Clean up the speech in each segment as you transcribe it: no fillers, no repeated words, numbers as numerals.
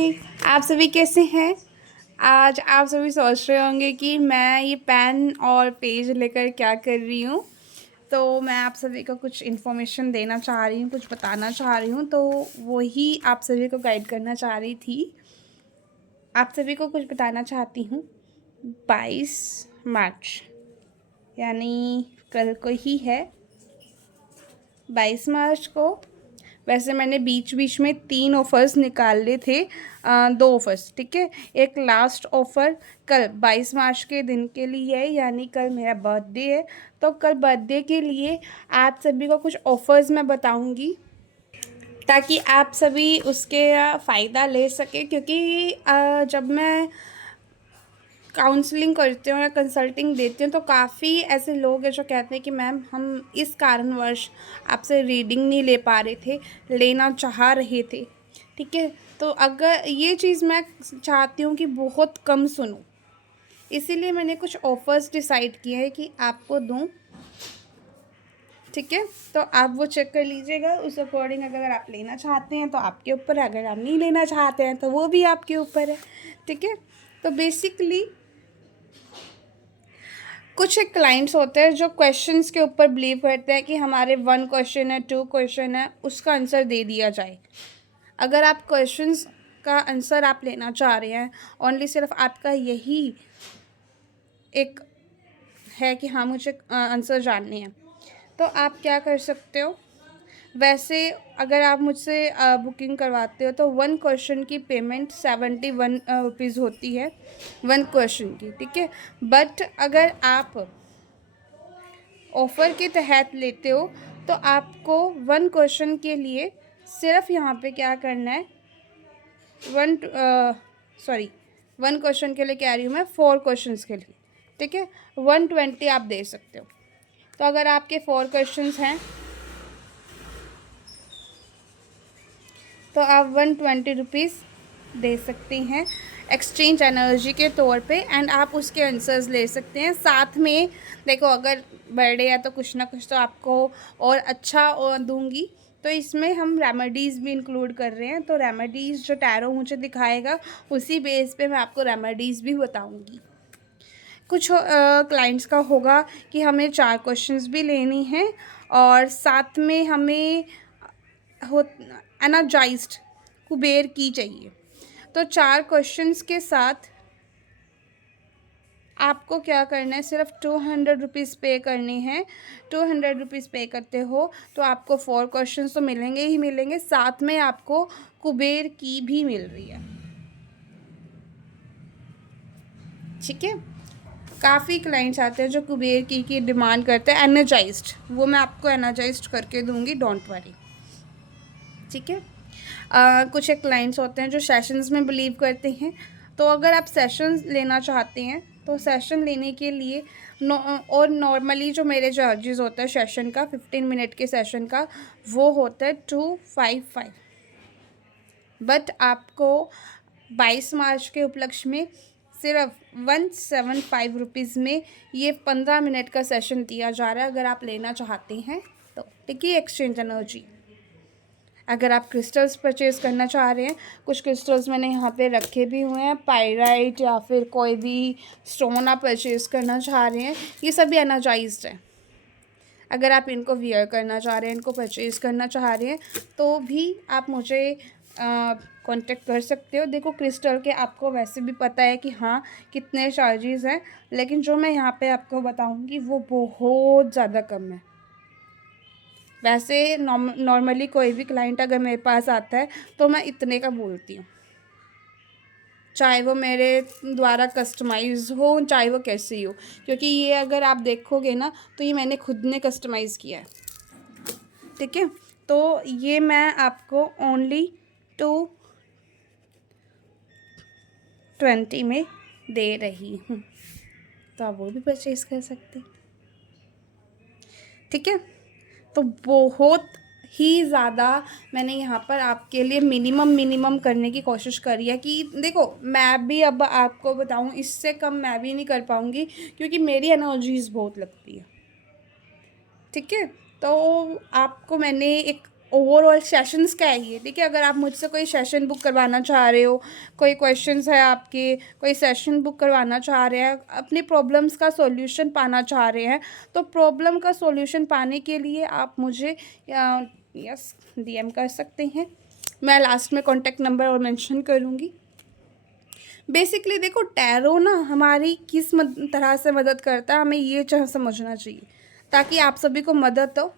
आप सभी कैसे हैं? आज आप सभी सोच रहे होंगे कि मैं ये पेन और पेज लेकर क्या कर रही हूँ। तो मैं आप सभी को कुछ इन्फॉर्मेशन देना चाह रही हूँ, कुछ बताना चाह रही हूँ, तो वही आप सभी को गाइड करना चाह रही थी। आप सभी को कुछ बताना चाहती हूँ। 22 मार्च यानी कल को ही है। 22 मार्च को वैसे मैंने बीच बीच में 3 ऑफ़र्स निकाले थे, 2 ऑफ़र्स, ठीक है। एक लास्ट ऑफ़र कल 22 मार्च के दिन के लिए है, यानी कल मेरा बर्थडे है। तो कल बर्थडे के लिए आप सभी को कुछ ऑफ़र्स मैं बताऊंगी ताकि आप सभी उसके फ़ायदा ले सकें, क्योंकि जब मैं काउंसलिंग करती हूँ या कंसल्टिंग देती हूँ तो काफ़ी ऐसे लोग हैं जो कहते हैं कि मैम हम इस कारणवश आपसे रीडिंग नहीं ले पा रहे थे, लेना चाह रहे थे, ठीक है। तो अगर ये चीज़ मैं चाहती हूँ कि बहुत कम सुनूं, इसीलिए मैंने कुछ ऑफ़र्स डिसाइड किए हैं कि आपको दूँ, ठीक है। तो आप वो चेक कर लीजिएगा, उस अकॉर्डिंग अगर आप लेना चाहते हैं तो आपके ऊपर है, अगर आप नहीं लेना चाहते हैं तो वो भी आपके ऊपर है, ठीक है। तो बेसिकली कुछ एक क्लाइंट्स होते हैं जो क्वेश्चंस के ऊपर बिलीव करते हैं कि हमारे 1 क्वेश्चन है, 2 क्वेश्चन है, उसका आंसर दे दिया जाए। अगर आप क्वेश्चंस का आंसर आप लेना चाह रहे हैं, ओनली सिर्फ आपका यही एक है कि हाँ मुझे आंसर जानने हैं, तो आप क्या कर सकते हो। वैसे अगर आप मुझसे बुकिंग करवाते हो तो 1 क्वेश्चन की पेमेंट 71 रुपीज़ होती है, 1 क्वेश्चन की, ठीक है। बट अगर आप ऑफ़र के तहत लेते हो तो आपको 1 क्वेश्चन के लिए सिर्फ यहाँ पे क्या करना है, 1 क्वेश्चन के लिए कह रही हूँ मैं, 4 क्वेश्चंस के लिए, ठीक है, 120 आप दे सकते हो। तो अगर आपके 4 क्वेश्चंस हैं तो आप 120 रुपीज़ दे सकते हैं एक्सचेंज एनर्जी के तौर पे, एंड आप उसके आंसर्स ले सकते हैं। साथ में देखो, अगर बर्थडे है तो कुछ ना कुछ तो आपको और अच्छा और दूंगी, तो इसमें हम रेमेडीज़ भी इंक्लूड कर रहे हैं। तो रेमेडीज़ जो टैरो मुझे दिखाएगा उसी बेस पे मैं आपको रेमेडीज़ भी बताऊंगी। कुछ क्लाइंट्स का होगा कि हमें 4 क्वेश्चंस भी लेनी हैं और साथ में हमें हो एनर्जाइज्ड कुबेर की चाहिए। तो 4 क्वेश्चंस के साथ आपको क्या करना है, सिर्फ 200 रुपीज़ पे करने हैं। 200 रुपीज़ पे करते हो तो आपको 4 क्वेश्चंस तो मिलेंगे ही मिलेंगे, साथ में आपको कुबेर की भी मिल रही है, ठीक है। काफ़ी क्लाइंट्स आते हैं जो कुबेर की डिमांड करते हैं एनर्जाइज्ड, वो मैं आपको एनर्जाइज्ड करके दूंगी, डोंट वरी, ठीक है। कुछ एक क्लाइंट्स होते हैं जो सेशंस में बिलीव करते हैं। तो अगर आप सेशंस लेना चाहते हैं तो सेशन लेने के लिए और नॉर्मली जो मेरे चार्जेस होता है सेशन का, 15 मिनट के सेशन का, वो होता है 255। बट आपको 22 मार्च के उपलक्ष्य में सिर्फ 175 रुपीज़ में ये 15 मिनट का सेशन दिया जा रहा है, अगर आप लेना चाहते हैं तो, ठीक है। एक्सचेंज एनर्जी, अगर आप क्रिस्टल्स परचेज़ करना चाह रहे हैं, कुछ क्रिस्टल्स मैंने यहाँ पे रखे भी हुए हैं, पायराइट या फिर कोई भी स्टोन आप परचेज़ करना चाह रहे हैं, ये सभी एनर्जाइज्ड है। अगर आप इनको वियर करना चाह रहे हैं, इनको परचेज़ करना चाह रहे हैं, तो भी आप मुझे कांटेक्ट कर सकते हो। देखो, क्रिस्टल के आपको वैसे भी पता है कि हाँ कितने चार्जेस हैं, लेकिन जो मैं यहाँ पे आपको बताऊँगी वो बहुत ज़्यादा कम है। वैसे नॉर्मली कोई भी क्लाइंट अगर मेरे पास आता है तो मैं इतने का बोलती हूँ, चाहे वो मेरे द्वारा कस्टमाइज़ हो, चाहे वो कैसे ही हो, क्योंकि ये अगर आप देखोगे ना तो ये मैंने खुद ने कस्टमाइज़ किया है, ठीक है। तो ये मैं आपको ओनली 220 में दे रही हूँ, तो आप वो भी परचेज़ कर सकते हैं, ठीक है। तो बहुत ही ज़्यादा मैंने यहाँ पर आपके लिए मिनिमम करने की कोशिश करी है कि देखो, मैं भी अब आपको बताऊँ, इससे कम मैं भी नहीं कर पाऊँगी, क्योंकि मेरी एनर्जीज़ बहुत लगती है, ठीक है। तो आपको मैंने एक ओवरऑल सेशंस क्या है ये। देखिए, अगर आप मुझसे कोई सेशन बुक करवाना चाह रहे हो, कोई क्वेश्चंस है आपके, कोई सेशन बुक करवाना चाह रहे हैं, अपनी प्रॉब्लम्स का सॉल्यूशन पाना चाह रहे हैं, तो प्रॉब्लम का सॉल्यूशन पाने के लिए आप मुझे यस DM कर सकते हैं। मैं लास्ट में कॉन्टैक्ट नंबर और मेंशन करूँगी। बेसिकली देखो, टैरो ना हमारी किस तरह से मदद करता है, हमें ये समझना चाहिए ताकि आप सभी को मदद हो।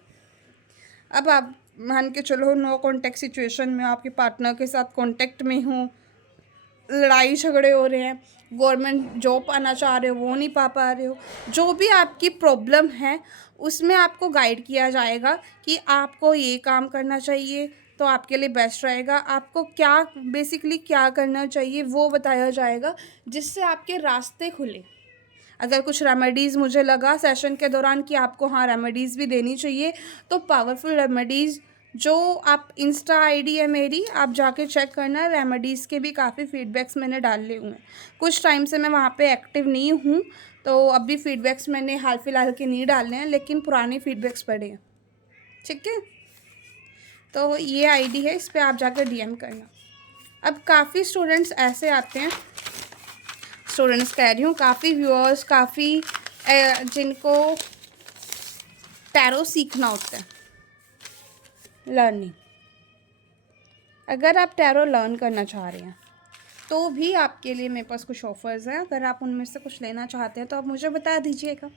अब आप मान के चलो नो कॉन्टैक्ट सिचुएशन में, आपके पार्टनर के साथ कॉन्टैक्ट में हो, लड़ाई झगड़े हो रहे हैं, गवर्नमेंट जॉब पाना चाह रहे हो, वो नहीं पा रहे हो, जो भी आपकी प्रॉब्लम है उसमें आपको गाइड किया जाएगा कि आपको ये काम करना चाहिए तो आपके लिए बेस्ट रहेगा, आपको क्या बेसिकली क्या करना चाहिए वो बताया जाएगा, जिससे आपके रास्ते खुले। अगर कुछ रेमेडीज़ मुझे लगा सेशन के दौरान कि आपको हाँ रेमेडीज़ भी देनी चाहिए, तो पावरफुल रेमेडीज़ जो आप इंस्टा आईडी है मेरी, आप जाके चेक करना, रेमेडीज़ के भी काफ़ी फीडबैक्स मैंने डाले हुए हैं। कुछ टाइम से मैं वहाँ पे एक्टिव नहीं हूँ, तो अभी फीडबैक्स मैंने हाल फिलहाल के नहीं डाले हैं, लेकिन पुराने फीडबैक्स पड़े हैं। ठीक है, तो ये आईडी है, इस पर आप जाकर DM करना। अब काफ़ी स्टूडेंट्स ऐसे आते हैं, स्टूडेंट्स कह रही हूँ, काफ़ी व्यूअर्स, काफ़ी जिनको टैरो सीखना होता है, लर्निंग, अगर आप टैरो लर्न करना चाह रहे हैं तो भी आपके लिए मेरे पास कुछ ऑफ़र्स हैं। अगर आप उनमें से कुछ लेना चाहते हैं तो आप मुझे बता दीजिएगा।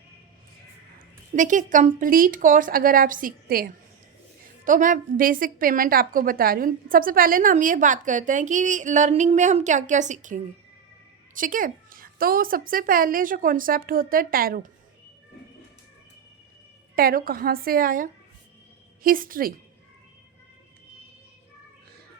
देखिए, कंप्लीट कोर्स अगर आप सीखते हैं तो मैं बेसिक पेमेंट आपको बता रही हूँ। सबसे पहले ना हम ये बात करते हैं कि लर्निंग में हम क्या क्या सीखेंगे। ठीक है, तो सबसे पहले जो कॉन्सेप्ट होता है टैरो, टैरो कहाँ से आया, हिस्ट्री।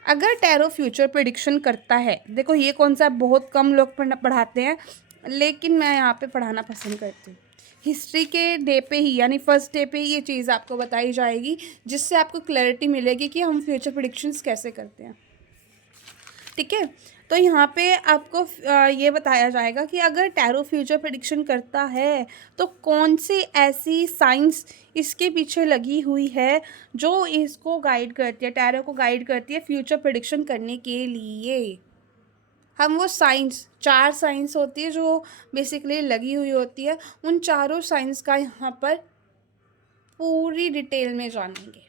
अगर टैरो फ्यूचर प्रेडिक्शन करता है, देखो ये कॉन्सेप्ट बहुत कम लोग पढ़ाते हैं, लेकिन मैं यहाँ पे पढ़ाना पसंद करती हूँ। हिस्ट्री के डे पे ही, यानी फर्स्ट डे पे ही ये चीज़ आपको बताई जाएगी, जिससे आपको क्लैरिटी मिलेगी कि हम फ्यूचर प्रेडिक्शंस कैसे करते हैं। ठीक है, तो यहाँ पे आपको ये बताया जाएगा कि अगर टैरो फ्यूचर प्रेडिक्शन करता है तो कौन सी ऐसी साइंस इसके पीछे लगी हुई है जो इसको गाइड करती है, टैरो को गाइड करती है फ्यूचर प्रेडिक्शन करने के लिए। हम वो साइंस, 4 साइंस होती है जो बेसिकली लगी हुई होती है, उन चारों साइंस का यहाँ पर पूरी डिटेल में जानेंगे।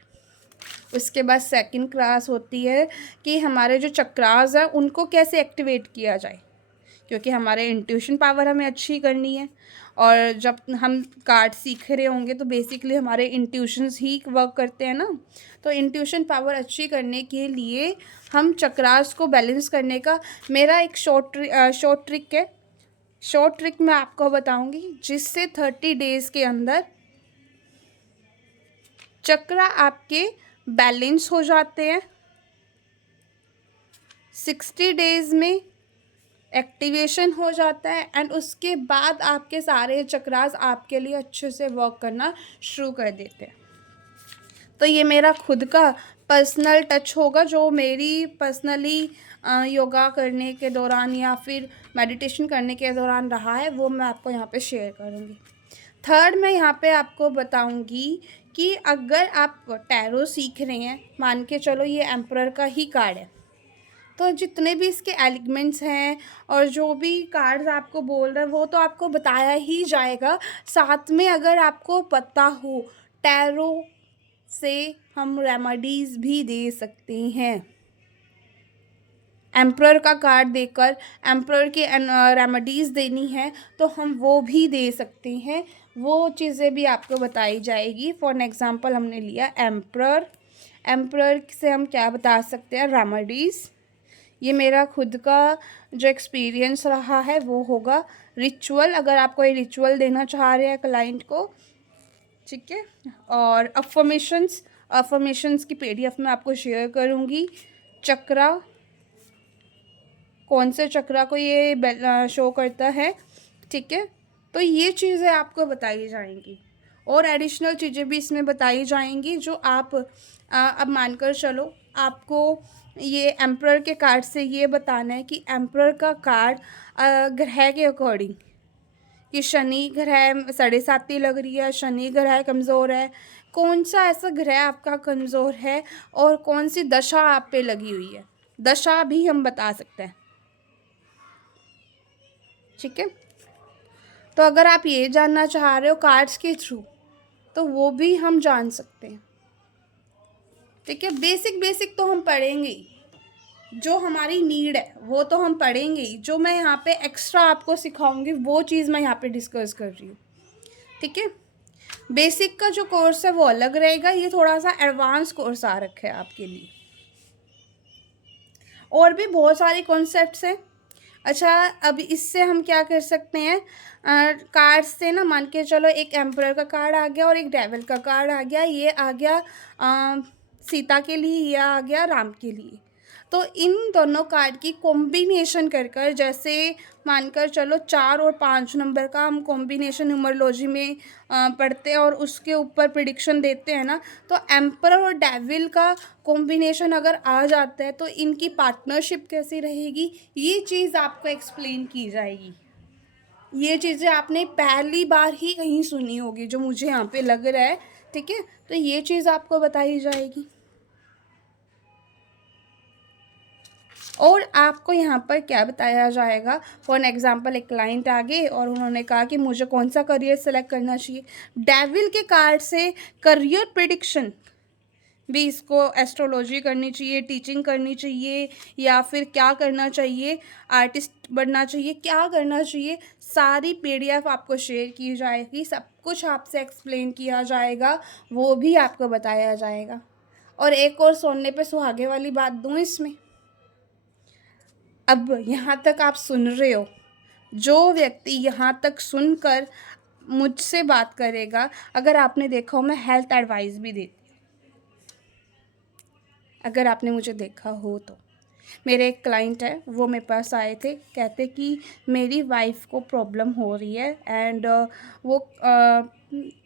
उसके बाद सेकंड क्लास होती है कि हमारे जो चक्रास है उनको कैसे एक्टिवेट किया जाए, क्योंकि हमारे इंट्यूशन पावर हमें अच्छी करनी है, और जब हम कार्ड सीख रहे होंगे तो बेसिकली हमारे इंट्यूशंस ही वर्क करते हैं ना। तो इंट्यूशन पावर अच्छी करने के लिए हम चक्रास को बैलेंस करने का मेरा एक शॉर्ट ट्रिक है। शॉर्ट ट्रिक मैं आपको बताऊंगी, जिससे 30 डेज़ के अंदर चक्रा आपके बैलेंस हो जाते हैं, 60 डेज़ में एक्टिवेशन हो जाता है, एंड उसके बाद आपके सारे चक्रास आपके लिए अच्छे से वर्क करना शुरू कर देते हैं। तो ये मेरा खुद का पर्सनल टच होगा, जो मेरी पर्सनली योगा करने के दौरान या फिर मेडिटेशन करने के दौरान रहा है, वो मैं आपको यहाँ पे शेयर करूँगी। थर्ड, मैं यहाँ पे आपको बताऊँगी कि अगर आप टैरो सीख रहे हैं, मान के चलो ये एम्परर का ही कार्ड है, तो जितने भी इसके एलिमेंट्स हैं और जो भी कार्ड्स आपको बोल रहे हैं वो तो आपको बताया ही जाएगा। साथ में अगर आपको पता हो, टैरो से हम रेमेडीज़ भी दे सकते हैं। एम्परर का कार्ड देकर एम्परर के रेमेडीज़ देनी है तो हम वो भी दे सकते हैं, वो चीज़ें भी आपको बताई जाएगी। फॉर एग्ज़ाम्पल हमने लिया एम्परर, एम्परर से हम क्या बता सकते हैं, रेमेडीज़। ये मेरा खुद का जो एक्सपीरियंस रहा है वो होगा। रिचुअल, अगर आप कोई रिचुअल देना चाह रहे हैं क्लाइंट को, ठीक है। और अफर्मेशंस की PDF मैं आपको शेयर करूँगी। चक्रा, कौन से चक्रा को ये शो करता है, ठीक है। तो ये चीज़ें आपको बताई जाएंगी, और एडिशनल चीज़ें भी इसमें बताई जाएंगी जो आप अब मानकर चलो आपको ये एम्परर के कार्ड से ये बताना है कि एम्परर का कार्ड ग्रह के अकॉर्डिंग, कि शनि ग्रह 7.5 लग रही है, शनि ग्रह कमज़ोर है, कौन सा ऐसा ग्रह आपका कमज़ोर है और कौन सी दशा आप पे लगी हुई है, दशा भी हम बता सकते हैं। ठीक है, तो अगर आप ये जानना चाह रहे हो कार्ड्स के थ्रू तो वो भी हम जान सकते हैं। ठीक है, बेसिक बेसिक तो हम पढ़ेंगे ही, जो हमारी नीड है वो तो हम पढ़ेंगे ही, जो मैं यहाँ पे एक्स्ट्रा आपको सिखाऊंगी वो चीज़ मैं यहाँ पे डिस्कस कर रही हूँ। ठीक है, बेसिक का जो कोर्स है वो अलग रहेगा, ये थोड़ा सा एडवांस कोर्स आ रखा है आपके लिए। और भी बहुत सारे कॉन्सेप्ट्स हैं। अच्छा, अब इससे हम क्या कर सकते हैं, कार्ड से ना मान के चलो एक एम्परर का कार्ड आ गया और एक डेविल का कार्ड आ गया, ये आ गया सीता के लिए, ये आ गया राम के लिए। तो इन दोनों कार्ड की कॉम्बिनेशन कर कर, जैसे मानकर चलो 4 और 5 नंबर का हम कॉम्बिनेशन न्यूमरोलॉजी में पढ़ते हैं और उसके ऊपर प्रिडिक्शन देते हैं ना, तो एम्परर और डेविल का कॉम्बिनेशन अगर आ जाता है तो इनकी पार्टनरशिप कैसी रहेगी, ये चीज़ आपको एक्सप्लेन की जाएगी। ये चीज़ें आपने पहली बार ही कहीं सुनी होगी, जो मुझे यहाँ पे लग रहा है। ठीक है, तो ये चीज़ आपको बताई जाएगी। और आपको यहाँ पर क्या बताया जाएगा, फॉर एग्जांपल एक क्लाइंट आ गए और उन्होंने कहा कि मुझे कौन सा करियर सेलेक्ट करना चाहिए, डेविल के कार्ड से करियर प्रिडिक्शन भी, इसको एस्ट्रोलॉजी करनी चाहिए, टीचिंग करनी चाहिए, या फिर क्या करना चाहिए, आर्टिस्ट बनना चाहिए, क्या करना चाहिए, सारी पीडीएफ आपको शेयर की जाएगी, सब कुछ आपसे एक्सप्लेन किया जाएगा, वो भी आपको बताया जाएगा। और एक और सोने पे सुहागे वाली बात दूँ इसमें, अब यहाँ तक आप सुन रहे हो, जो व्यक्ति यहाँ तक सुनकर मुझसे बात करेगा, अगर आपने देखा हो मैं हेल्थ एडवाइस भी देती, अगर आपने मुझे देखा हो तो। मेरे एक क्लाइंट है, वो मेरे पास आए थे, कहते कि मेरी वाइफ को प्रॉब्लम हो रही है एंड वो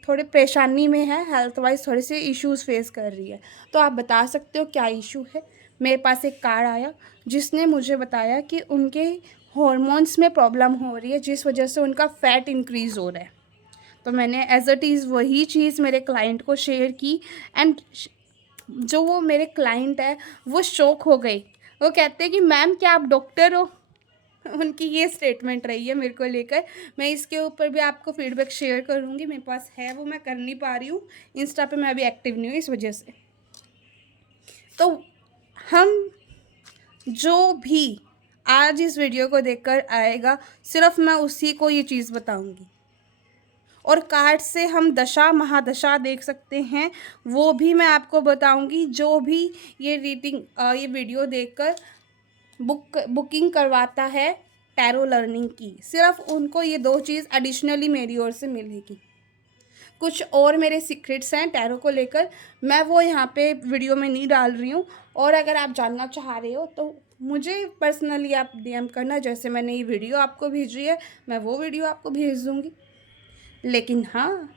थोड़े परेशानी में है, हेल्थ वाइज थोड़े से इश्यूज़ फेस कर रही है, तो आप बता सकते हो क्या इशू है। मेरे पास एक कार्ड आया जिसने मुझे बताया कि उनके हॉर्मोन्स में प्रॉब्लम हो रही है, जिस वजह से उनका फैट इंक्रीज़ हो रहा है। तो मैंने एज इट इज़ वही चीज़ मेरे क्लाइंट को शेयर की एंड जो वो मेरे क्लाइंट है वो शॉक हो गई। वो कहते हैं कि मैम क्या आप डॉक्टर हो? उनकी ये स्टेटमेंट रही है मेरे को लेकर। मैं इसके ऊपर भी आपको फीडबैक शेयर करूँगी, मेरे पास है, वो मैं कर नहीं पा रही हूँ, इंस्टा पे मैं अभी एक्टिव नहीं हूँ इस वजह से। तो हम जो भी आज इस वीडियो को देखकर आएगा, सिर्फ मैं उसी को ये चीज़ बताऊँगी। और कार्ड से हम दशा महादशा देख सकते हैं, वो भी मैं आपको बताऊंगी। जो भी ये ये वीडियो देखकर बुकिंग करवाता है टैरो लर्निंग की, सिर्फ उनको ये 2 चीज़ एडिशनली मेरी ओर से मिलेगी। कुछ और मेरे सीक्रेट्स हैं टैरो को लेकर, मैं वो यहाँ पे वीडियो में नहीं डाल रही हूँ। और अगर आप जानना चाह रहे हो तो मुझे पर्सनली आप डीएम करना, जैसे मैंने ये वीडियो आपको भेजी है मैं वो वीडियो आपको भेज दूँगी। लेकिन हाँ,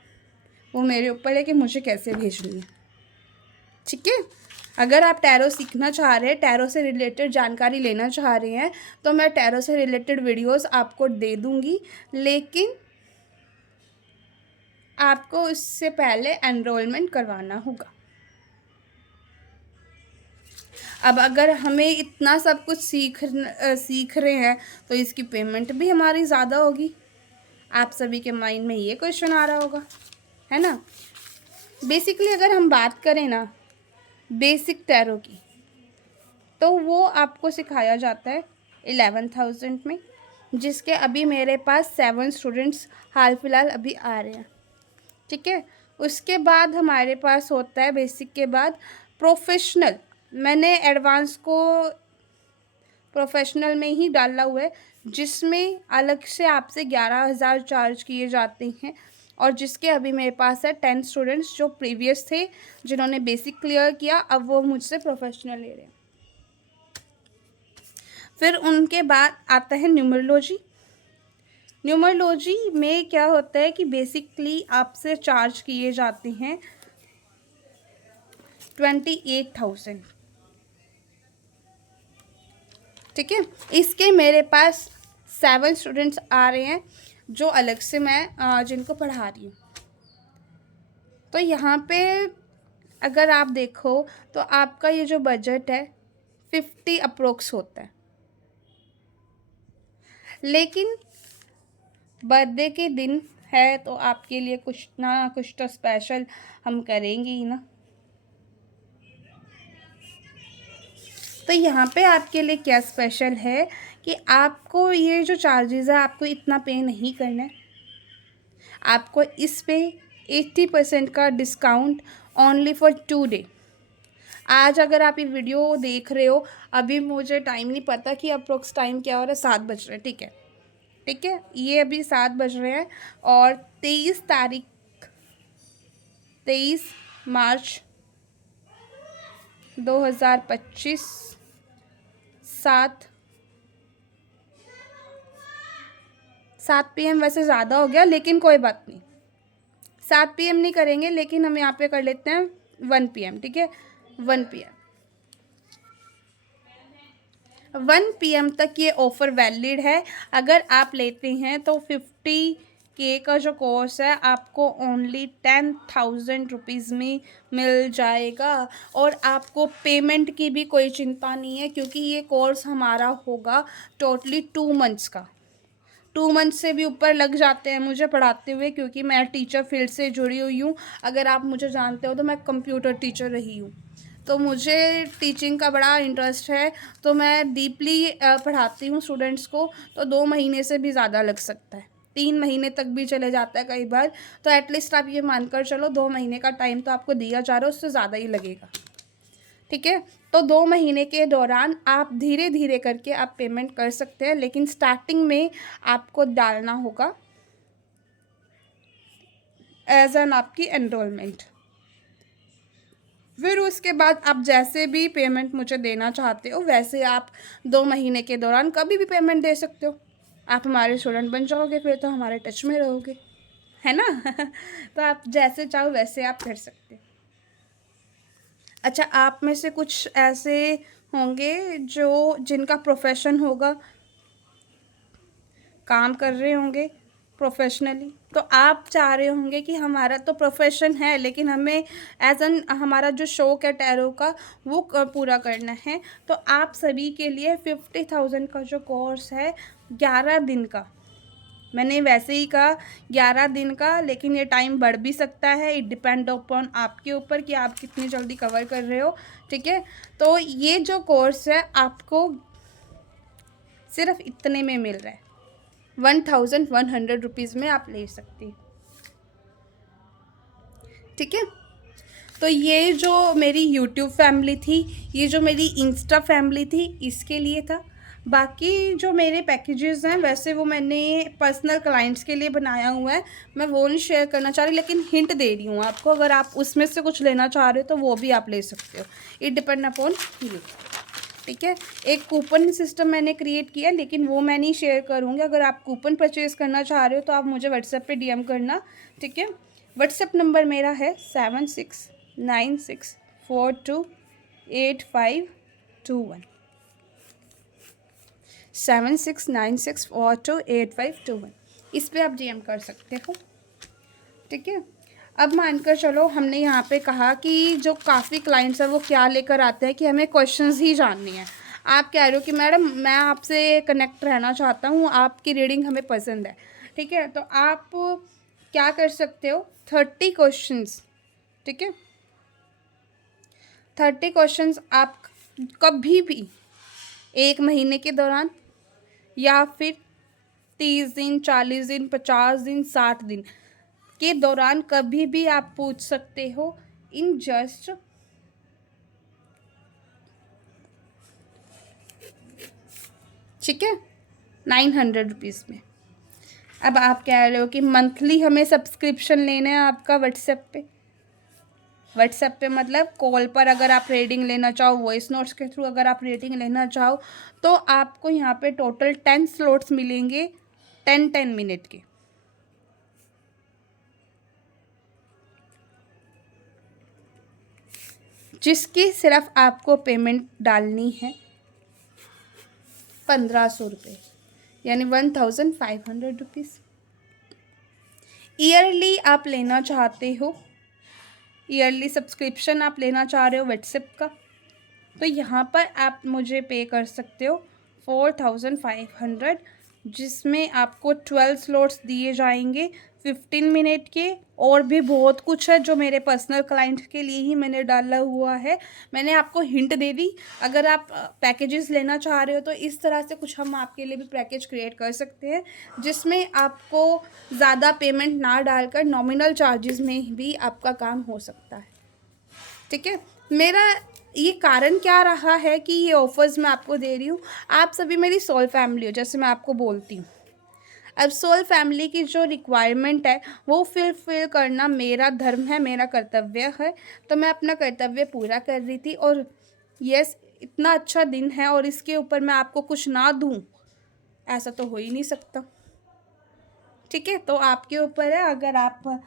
वो मेरे ऊपर है कि मुझे कैसे भेजनी है। ठीक है, अगर आप टैरो सीखना चाह रहे हैं, टैरो से रिलेटेड जानकारी लेना चाह रहे हैं, तो मैं टैरो से रिलेटेड वीडियोस आपको दे दूँगी, लेकिन आपको इससे पहले एनरोलमेंट करवाना होगा। अब अगर हमें इतना सब कुछ सीख रहे हैं तो इसकी पेमेंट भी हमारी ज़्यादा होगी। आप सभी के माइंड में ये क्वेश्चन आ रहा होगा, है ना। बेसिकली अगर हम बात करें ना बेसिक टैरो की, तो वो आपको सिखाया जाता है 11,000 में, जिसके अभी मेरे पास 7 स्टूडेंट्स हाल फिलहाल अभी आ रहे हैं। ठीक है, उसके बाद हमारे पास होता है बेसिक के बाद प्रोफेशनल। मैंने एडवांस को प्रोफेशनल में ही डाला हुआ है, जिसमें अलग से आपसे 11,000 चार्ज किए जाते हैं, और जिसके अभी मेरे पास है 10 स्टूडेंट्स जो प्रीवियस थे, जिन्होंने बेसिक क्लियर किया, अब वो मुझसे प्रोफेशनल ले रहे हैं। फिर उनके बाद आता है न्यूमरोलॉजी। न्यूमरोलॉजी में क्या होता है कि बेसिकली आपसे चार्ज किए जाते हैं 28,000। ठीक है, इसके मेरे पास 7 स्टूडेंट्स आ रहे हैं जो अलग से मैं जिनको पढ़ा रही हूँ। तो यहाँ पे अगर आप देखो तो आपका ये जो बजट है 50 अप्रोक्स होता है, लेकिन बर्थडे के दिन है तो आपके लिए कुछ ना कुछ तो स्पेशल हम करेंगे ही ना। तो यहाँ पे आपके लिए क्या स्पेशल है कि आपको ये जो चार्जेस है आपको इतना पे नहीं करना है। आपको इस पे 80% का डिस्काउंट ओनली फॉर 2 डे। आज अगर आप ये वीडियो देख रहे हो, अभी मुझे टाइम नहीं पता कि अप्रोक्स टाइम क्या हो रहा है, 7 बज रहे हैं, ठीक है, ठीक है, ये अभी 7 बज रहे हैं और 23 मार्च 2025 7 PM वैसे ज़्यादा हो गया, लेकिन कोई बात नहीं, 7 PM नहीं करेंगे, लेकिन हम यहाँ पे कर लेते हैं 1 PM, ठीक है, 1 PM 1 PM तक ये ऑफ़र वैलिड है। अगर आप लेते हैं तो 50K का जो कोर्स है आपको ओनली 10,000 रुपीज़ में मिल जाएगा। और आपको पेमेंट की भी कोई चिंता नहीं है, क्योंकि ये कोर्स हमारा होगा टोटली 2 मंथ्स का। 2 मंथ से भी ऊपर लग जाते हैं मुझे पढ़ाते हुए, क्योंकि मैं टीचर फील्ड से जुड़ी हुई हूँ। अगर आप मुझे जानते हो तो मैं कंप्यूटर टीचर रही हूँ, तो मुझे टीचिंग का बड़ा इंटरेस्ट है, तो मैं डीपली पढ़ाती हूँ स्टूडेंट्स को। तो 2 महीने से भी ज़्यादा लग सकता है, 3 महीने तक भी चले जाता है कई बार। तो एटलीस्ट आप ये मानकर चलो 2 महीने का टाइम तो आपको दिया जा रहा है, उससे ज़्यादा ही लगेगा, ठीक है। तो 2 महीने के दौरान आप धीरे धीरे करके आप पेमेंट कर सकते हैं, लेकिन स्टार्टिंग में आपको डालना होगा एज एन आपकी एनरोलमेंट। फिर उसके बाद आप जैसे भी पेमेंट मुझे देना चाहते हो वैसे आप 2 महीने के दौरान कभी भी पेमेंट दे सकते हो। आप हमारे स्टूडेंट बन जाओगे, फिर तो हमारे टच में रहोगे, है ना। तो आप जैसे चाहो वैसे आप कर सकते हो। अच्छा, आप में से कुछ ऐसे होंगे जो जिनका प्रोफेशन होगा, काम कर रहे होंगे प्रोफेशनली, तो आप चाह रहे होंगे कि हमारा तो प्रोफेशन है लेकिन हमें एज एन हमारा जो शौक है टैरो का वो पूरा करना है। तो आप सभी के लिए 50,000 का जो कोर्स है 11 दिन का, मैंने वैसे ही कहा 11 दिन का, लेकिन ये टाइम बढ़ भी सकता है। इट डिपेंड अपॉन आपके ऊपर कि आप कितनी जल्दी कवर कर रहे हो, ठीक है। तो ये जो कोर्स है आपको सिर्फ इतने में मिल रहा है, 1,100 रुपीज़ में आप ले सकते हैं, ठीक है। तो ये जो मेरी यूट्यूब फैमिली थी, ये जो मेरी इंस्टा फैमिली थी, इसके लिए था। बाकी जो मेरे पैकेजेस हैं वैसे वो मैंने पर्सनल क्लाइंट्स के लिए बनाया हुआ है, मैं वो नहीं शेयर करना चाह रही, लेकिन हिंट दे रही हूँ आपको। अगर आप उसमें से कुछ लेना चाह रहे हो तो वो भी आप ले सकते हो, इट डिपेंड अपॉन यू, ठीक है। एक कूपन सिस्टम मैंने क्रिएट किया, लेकिन वो मैं नहीं शेयर करूँगी। अगर आप कूपन परचेज़ करना चाह रहे हो तो आप मुझे व्हाट्सएप पे DM करना, ठीक है। व्हाट्सएप नंबर मेरा है 7696428521, 7696428521, इस पर आप DM कर सकते हो, ठीक है। अब मानकर चलो हमने यहाँ पे कहा कि जो काफ़ी क्लाइंट्स हैं वो क्या लेकर आते हैं कि हमें क्वेश्चंस ही जाननी है। आप कह रहे हो कि मैडम मैं आपसे कनेक्ट रहना चाहता हूँ, आपकी रीडिंग हमें पसंद है, ठीक है। तो आप क्या कर सकते हो, 30 क्वेश्चंस, ठीक है, 30 क्वेश्चंस आप कभी भी 1 महीने के दौरान या फिर 30 दिन, 40 दिन, 50 दिन, 60 दिन के दौरान कभी भी आप पूछ सकते हो इन जस्ट ठीक है 900 रुपीज़ में। अब आप कह रहे हो कि मंथली हमें सब्सक्रिप्शन लेना है आपका व्हाट्सएप पे मतलब कॉल पर अगर आप रीडिंग लेना चाहो, वॉइस नोट्स के थ्रू अगर आप रीडिंग लेना चाहो, तो आपको यहाँ पे टोटल 10 स्लॉट्स मिलेंगे 10-10 मिनट के, जिसकी सिर्फ आपको पेमेंट डालनी है 1,500 रुपये, यानी 1,500 रुपीज़। ईयरली आप लेना चाहते हो ईयरली सब्सक्रिप्शन आप लेना चाह रहे हो व्हाट्सएप का, तो यहाँ पर आप मुझे पे कर सकते हो 4500, जिसमें आपको 12 स्लॉट्स दिए जाएंगे 15 मिनट के। और भी बहुत कुछ है जो मेरे पर्सनल क्लाइंट के लिए ही मैंने डाला हुआ है। मैंने आपको हिंट दे दी। अगर आप पैकेजेस लेना चाह रहे हो तो इस तरह से कुछ हम आपके लिए भी पैकेज क्रिएट कर सकते हैं, जिसमें आपको ज़्यादा पेमेंट ना डालकर नॉमिनल चार्जेस में भी आपका काम हो सकता है। ठीक है, मेरा ये कारण क्या रहा है कि ये ऑफ़र्स मैं आपको दे रही हूँ। आप सभी मेरी सोल फैमिली हो, जैसे मैं आपको बोलती हूँ। अब सोल फैमिली की जो रिक्वायरमेंट है वो फिल करना मेरा धर्म है, मेरा कर्तव्य है। तो मैं अपना कर्तव्य पूरा कर रही थी। और यस, इतना अच्छा दिन है और इसके ऊपर मैं आपको कुछ ना दूँ, ऐसा तो हो ही नहीं सकता। ठीक है, तो आपके ऊपर है। अगर आप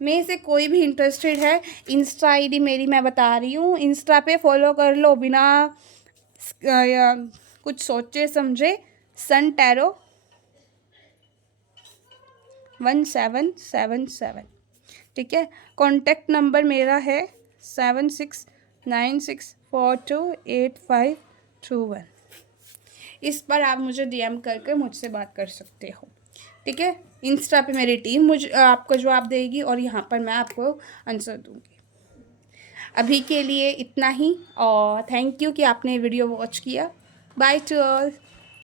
में से कोई भी इंटरेस्टेड है, इंस्टा आईडी मेरी मैं बता रही हूँ, इंस्टा पे फॉलो कर लो बिना कुछ सोचे समझे। सन टैरो 1777। ठीक है, कॉन्टैक्ट नंबर मेरा है 7696428521। इस पर आप मुझे डीएम करके मुझसे बात कर सकते हो। ठीक है, इंस्टा पे मेरी टीम मुझे आपको जवाब देगी और यहाँ पर मैं आपको आंसर दूँगी। अभी के लिए इतना ही, और थैंक यू कि आपने वीडियो वॉच किया। By two all.